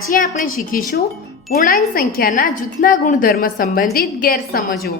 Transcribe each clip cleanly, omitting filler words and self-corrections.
આજે આપણે શીખીશું પૂર્ણાંક સંખ્યાના જૂથના ગુણધર્મ સંબંધિત ગેરસમજો।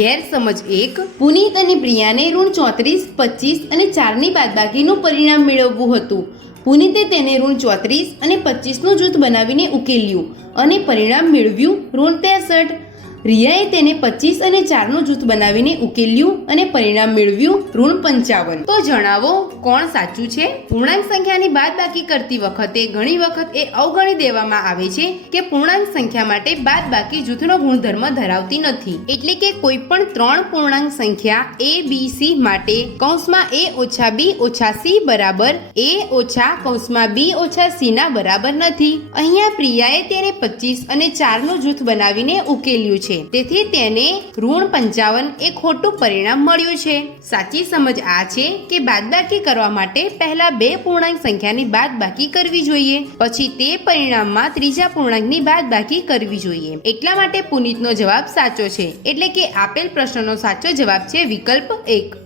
ગેરસમજ 1। પુનીત અને પ્રિયાને ઋણ 34, 25 અને 4ની બાદબાકીનું પરિણામ મેળવવું હતું। પુનીતે તેને ઋણ 34 અને 25નું જૂથ બનાવીને ઉકેલ્યું અને પરિણામ મેળવ્યું ઋણ 63। રિયાએ તેને 25 અને 4નું જૂથ બનાવીને ઉકેલ્યું અને પરિણામ મેળવ્યું ઋણ 55। તો જણાવો કોણ સાચું છે? પૂર્ણાંક સંખ્યાની બાદબાકી કરતી વખતે ઘણી વખત એ અવગણી દેવામાં આવે છે કે પૂર્ણાંક સંખ્યા માટે બાદબાકી જૂથનો ગુણધર્મ ધરાવતી નથી। એટલે કે કોઈ પણ 3 પૂર્ણાંક સંખ્યા a b c માટે કૌંસમાં a ઓછા b ઓછા c બરાબર a ઓછા કૌંસમાં b ઓછા c ના બરાબર નથી। અહીંયા પ્રિયાએ તેને 25 અને 4નું જૂથ બનાવીને ઉકેલ્યું છે, તેથી તેને ઋણ 55 એ ખોટું પરિણામ મળ્યું છે। સાચી સમજ આ છે કે બાદબાકી કરવા માટે પહેલા 2 પૂર્ણાંક સંખ્યાની બાદબાકી કરવી જોઈએ, પછી તે પરિણામમાં ત્રીજા પૂર્ણાંકની બાદબાકી કરવી જોઈએ। એટલા માટે પુનીતનો જવાબ સાચો છે, એટલે કે આપેલ પ્રશ્નનો સાચો જવાબ છે વિકલ્પ 1।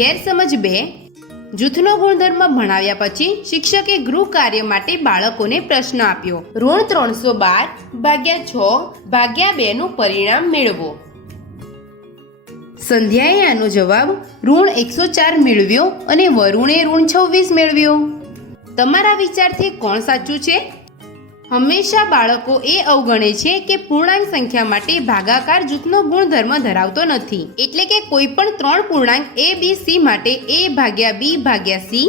ગેરસમજ 2। જૂથનો ગુણધર્મ ભણાવ્યા પછી શિક્ષકે ગૃહ કાર્ય માટે બાળકોને પ્રશ્ન આપ્યો, ઋણ 312 ભાગ્યા 6 ભાગ્યા 2 નું પરિણામ મેળવો। સંધ્યાએ આનો જવાબ ઋણ 104 મેળવ્યો અને વરુણે ઋણ 26 મેળવ્યો। તમારા વિચારથી કોણ સાચું છે? હંમેશા બાળકો એ અવગણે છે કે પૂર્ણાંક સંખ્યા માટે ભાગાકાર જૂથનો ગુણધર્મ ધરાવતો નથી। એટલે કે કોઈ પણ 3 પૂર્ણાંક a b c માટે a ભાગ્યા b ભાગ્યા c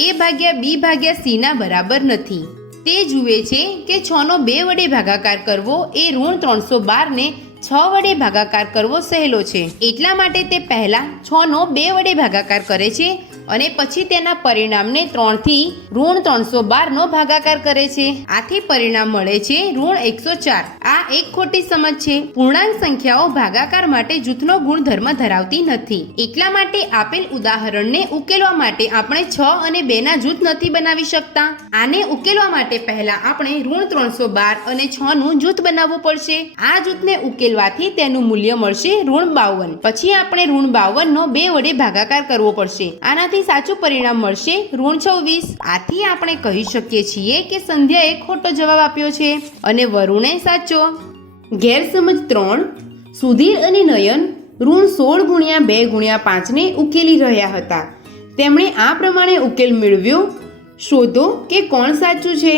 a ભાગ્યા b ભાગ્યા c ના બરાબર નથી। તે જુએ છે કે 6 નો 2 વડે ભાગાકાર કરવો એ ઋણ 312 ને 6 વડે ભાગાકાર કરવો સહેલો છે, એટલા માટે તે પહેલા 6 નો 2 વડે ભાગાકાર કરે છે અને પછી તેના પરિણામને 3 થી ઋણ 312 નો ભાગાકાર કરે છે। આથી પરિણામ મળે છે ઋણ 104। આ એક ખોટી સમજ છે। પૂર્ણાંક સંખ્યાઓ ભાગાકાર માટે જૂથનો ગુણધર્મ ધરાવતી નથી। એટલા માટે આપેલ ઉદાહરણને ઉકેલવા માટે આપણે 6 અને 2 ના જૂથ નથી બનાવી શકતા। આને ઉકેલવા માટે પહેલા આપણે ઋણ 312 અને 6 નું જૂથ બનાવવું પડશે। આ જૂથને ઉકેલવાથી તેનું મૂલ્ય મળશે ઋણ 52। પછી આપણે ઋણ 52 નો 2 વડે ભાગાકાર કરવો પડશે। આનાથી સાચું પરિણામ મળશે ઋણ 26। આથી આપણે કહી શકીએ છીએ કે સંધ્યાએ ખોટો જવાબ આપ્યો છે અને વરુણે સાચો। ગેરસમજ 3। સુધીર અને નયન ઋણ 16 ગુણ્યા 2 ગુણ્યા 5 ને ઉકેલી રહ્યા હતા। તેમણે આ પ્રમાણે ઉકેલ મેળવ્યો। શોધો કે કોણ સાચું છે?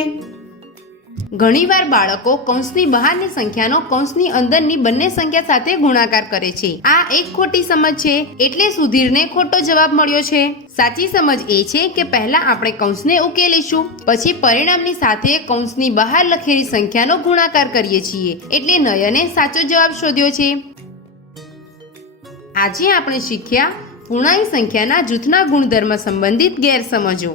ઘણીવાર બાળકો કૌંસની બહારની સંખ્યાનો કૌંસની અંદરની બંને સંખ્યા સાથે ગુણાકાર કરે છે। આ એક ખોટી સમજ છે, એટલે સુધીરને ખોટો જવાબ મળ્યો છે। સાચી સમજ એ છે કે પહેલા આપણે કૌંસને ઉકેલીશું, પછી પરિણામની સાથે કૌંસની બહાર લખેલી સંખ્યાનો ગુણાકાર કરીએ છીએ, એટલે નયને સાચો જવાબ શોધ્યો છે। આજે આપણે શીખ્યા પૂર્ણાંક સંખ્યાના જૂથના ગુણધર્મ સંબંધિત ગેરસમજો।